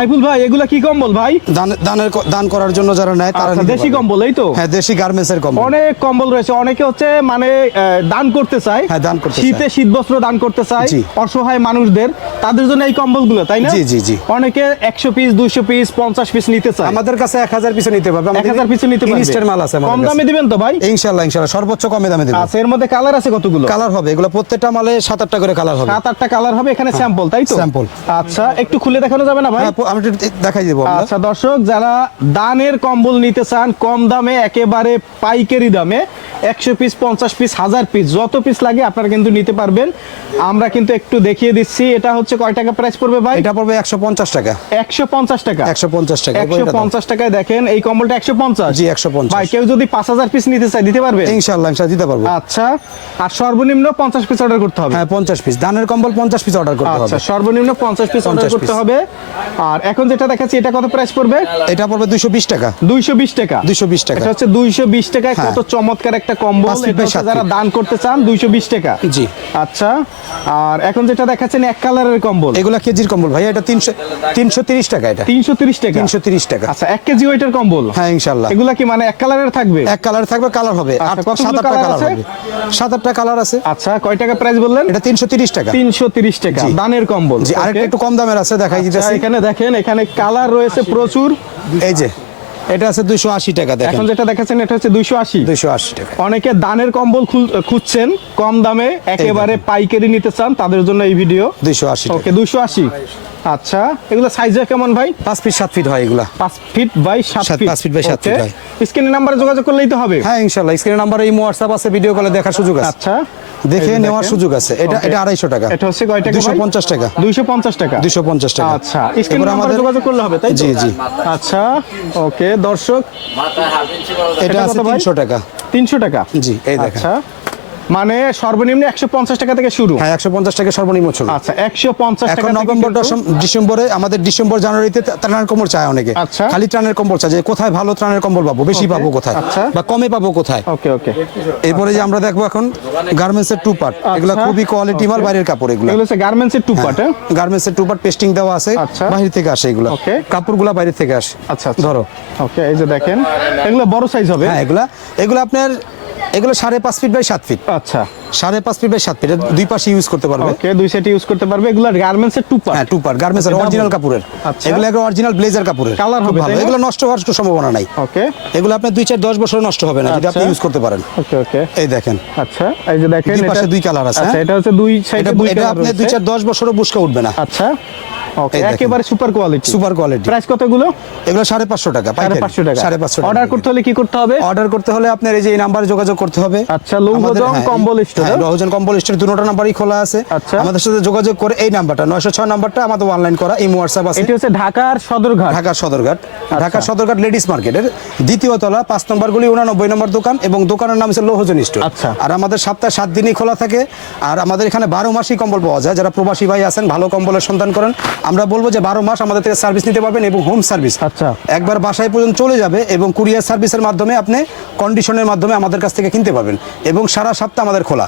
সাইফুল ভাই এগুলা কি কম্বল ভাই? দানের দান করার জন্য যারা নেয় তারা আচ্ছা, দেশি কম্বল এই তো? হ্যাঁ দেশি গার্মেন্টস এর কম্বল। অনেক কম্বল রয়েছে অনেকে হচ্ছে মানে দান করতে চায়। হ্যাঁ, দান করতে শীতে শীত বস্ত্র দান করতে চায় অসহায় মানুষদের। তাদের জন্য এই কম্বলগুলো তাই না? জি, জি, জি। অনেকে একশো পিস দুইশো পিস পঞ্চাশ পিস নিতে চায়। আমাদের কাছে এক হাজার পিছু নিতে পারবে। এক হাজার পিস নিতে পারবে। ইনস্টের মাল আছে আমাদের কম দামে দিবেন তো ভাই? ইনশাল্লাহ ইনশাল্লাহ। সর্বোচ্চ কমে দামে দেবো আচ্ছা এর মধ্যে কালার আছে কতগুলো? কালার হবে এগুলো প্রত্যেকটা মালে সাত আটটা করে কালার হবে। সাত আটটা কালার হবে এখানে স্যাম্পল তাই তো? sample। আচ্ছা একটু খুলে দেখানো যাবে না ভাই? হ্যাঁ, আমি দেখাই দেবো আমরা। আচ্ছা দর্শক যারা দানের কম্বল নিতে চান কম দামে একেবারে পাইকারি দামে একশো পিস পঞ্চাশ পিস হাজার পিস যত পিস লাগে আপনারা কিন্তু নিতে পারবেন। আমরা কিন্তু একটু দেখিয়ে দিচ্ছি এটা হচ্ছে কয় টাকা প্রাইস পড়বে ভাই? এটা পড়বে একশো পঞ্চাশ টাকা। একশো পঞ্চাশ টাকা। একশো পঞ্চাশ টাকা একশো পঞ্চাশ টাকায় দেখেন এই কম্বলটা একশো পঞ্চাশ। জি, 150 ভাই কেউ যদি পাঁচ হাজার পিস নিতে চায় দিতে পারবে? ইনশাল্লাহ ইনশাল্লাহ দিতে পারব। আচ্ছা আর সর্বনিম্ন পঞ্চাশ পিস অর্ডার করতে হবে। হ্যাঁ পঞ্চাশ পিস। ধানের কম্বল পঞ্চাশ পিস অর্ডার করতে আচ্ছা হবে। সর্বনিম্ন পঞ্চাশ পিস অর্ডার করতে হবে। আর এখন যেটা দেখাচ্ছি এটা কত প্রাইস পড়বে? এটা পড়বে দুইশো বিশ টাকা। দুইশো বিশ টাকা। 220 টাকা। এটা হচ্ছে দুইশো বিশ টাকায় হ্যাঁ। কত চমৎকার একটা সাত যারা দান করতে চান দুইশো বিশ টাকা। জি। আচ্ছা আর এখন যেটা দেখাচ্ছেন এক কালারের কম্বল এগুলা কেজির কম্বল ভাই এটা তিনশো তিনশো তিরিশ টাকা এটা। তিনশো তিরিশ টাকা? তিনশো তিরিশ টাকা। আচ্ছা এক কেজি ওয়েটের কম্বল হ্যাঁ ইনশাল্লাহ এগুলা কি মানে এক কালারের থাকবে? এক কালার থাকবে কালার হবে। আচ্ছা, আট- সাত আটটা কালার আছে? হবে। সাত আটটা কালার আছে। আচ্ছা কয় টাকা প্রাইস বললেন? এটা তিনশো তিরিশ টাকা। তিনশো তিরিশ টাকা দানের কম্বল জি আরেকটা? একটু কম দামের আছে দেখাই আচ্ছা, দিতেছি। এখানে দেখেন এখানে কালার রয়েছে প্রচুর। এই যে এটা আছে দুইশো আশি টাকা দেখেন। এখন যেটা দেখাচ্ছেন এটা হচ্ছে দুইশো আশি। দুইশো আশি টাকা। অনেকে দানের কম্বল খুঁজছেন কম দামে একেবারে পাইকারি নিতে চান তাদের জন্য এই ভিডিও। দুইশো আশি ওকে দুশো আশি। আচ্ছা এগুলো সাইজ কেমন ভাই? পাঁচ ফিট সাত ফিট হয় এগুলা। পাঁচ ফিট বাই সাত ফিট পাঁচ feet by সাত feet হয়। স্ক্রিনের নাম্বারে যোগাযোগ করলেই তো হবে। হ্যাঁ ইনশাল্লাহ স্ক্রিনের নাম্বার এই হোয়াটসঅ্যাপ আছে ভিডিও কলে দেখার সুযোগ আছে। আচ্ছা। দেখে নেওয়ার সুযোগ আছে। এটা এটা আড়াইশো টাকা। এটা হচ্ছে কয় টাকা দুশো পঞ্চাশ টাকা। দুইশো পঞ্চাশ টাকা। দুশো পঞ্চাশ টাকা। আচ্ছা। নাম্বারে আমাদের যোগাযোগ করলে হবে তাই জি, জি। আচ্ছা। ওকে দর্শক। এটা আছে তিনশো টাকা। তিনশো টাকা। জি, এই দেখেন। মানে সর্বনিম্ন একশো পঞ্চাশ টাকা থেকে শুরু। হ্যাঁ একশো পঞ্চাশ টাকা সর্বনিম্ন ছিল আচ্ছা একশো পঞ্চাশ টাকা এখন নভেম্বর ডিসেম্বরে আমাদের ডিসেম্বর জানুয়ারিতে ত্রাণের কম্বল চায় অনেকে। আচ্ছা। খালি ত্রাণের কম্বল চায় যে কোথায় ভালো ত্রাণের কম্বল পাবো বেশি পাবো কোথায়? আচ্ছা। বা কমে পাবো কোথায়? ওকে ওকে এরপরে যে আমরা দেখব এখন গার্মেন্টস এর টু পার্ট এগুলো। খুবই কোয়ালিটি মাল বাইরের কাপড় এগুলো। এগুলো গার্মেন্টস এর টু পার্ট হ্যাঁ? গার্মেন্টস এর টু পার্ট পেস্টিং দেওয়া আছে আচ্ছা। বাইরে থেকে আসে এগুলো. কাপড়গুলো বাইরে থেকে আসে। আচ্ছা আচ্ছা। ধরো। ওকে এই যে দেখেন এগুলো বড় সাইজ হবে? হ্যাঁ এগুলা এগুলো আপনার এগুলো সাড়ে পাঁচ ফিট বাই সাত ফিট আচ্ছা। সাড়ে পাঁচ ফিট বাই সাত ফিট দুই পাশে ইউজ করতে পারবে। ওকে দুই সেট ইউজ করতে পারবে। এগুলো গার্মেন্টস এর টু হ্যাঁ part two part garments Okay, original. কাপড়ের। আচ্ছা। এগুলো একটা অরিজিনাল ব্লেজার কাপড়ের। খুব হবে, ভালো? এগুলো নষ্ট হওয়ার কোনো সম্ভাবনা নাই। ওকে। এগুলো আপনার দুই চার দশ বছর নষ্ট হবে না যদি আপনি আচ্ছা। ইউজ করতে পারেন। ওকে ওকে। এই দেখেন। আচ্ছা এই যে দেখেন দুই পাশে দুই কালার আছে, আচ্ছা হ্যাঁ? এটা হচ্ছে দুই সাইডে দুই এটা আপনি দুই চার দশ বছরও বুসকা উঠবে না। আচ্ছা ওকে একেবারে super quality super quality price কতগুলো? এগুলো সাড়ে পাঁচশো টাকা সাড়ে পাঁচশো টাকা। সাড়ে পাঁচশো অর্ডার করতে হলে কি করতে হবে? অর্ডার করতে হলে আপনার এই যে এই নাম্বারে যোগাযোগ করতে হবে। আচ্ছা, আমাদের- হ্যাঁ, কম্বল হ্যাঁ? লৌহজং কম্বল স্টোর দুটো নাম্বারই খোলা আছে। আচ্ছা। আমাদের সাথে যোগাযোগ করে এই নাম্বারটা নয়শো ছয় নাম্বারটা আমাদের অনলাইন করা এই হোয়াটসঅ্যাপ আছে। এটি হচ্ছে ঢাকার সদরঘাট। ঢাকা সদরঘাট। আচ্ছা। ঢাকা সদরঘাট লেডিস মার্কেটের দ্বিতীয় তলা পাঁচ নম্বর গুলি উনানব্বই নম্বর দোকান এবং দোকানের নাম হচ্ছে লৌহজন স্টোর। আচ্ছা। আর আমাদের সপ্তাহে সাত দিনই খোলা থাকে। আর আমাদের এখানে বারো মাসই কম্বল পাওয়া যায়। যারা প্রবাসী ভাই আছেন ভালো কম্বলের সন্ধান করেন। আমরা বলব যে বারো মাস আমাদের থেকে সার্ভিস নিতে পারবেন এবং হোম সার্ভিস আচ্ছা। একবার বাসায় পর্যন্ত চলে যাবে এবং কুরিয়ার সার্ভিসের মাধ্যমে আপনি কন্ডিশনের মাধ্যমে আমাদের কাছ থেকে কিনতে পারবেন। এবং সারা সপ্তাহ আমাদের খোলা।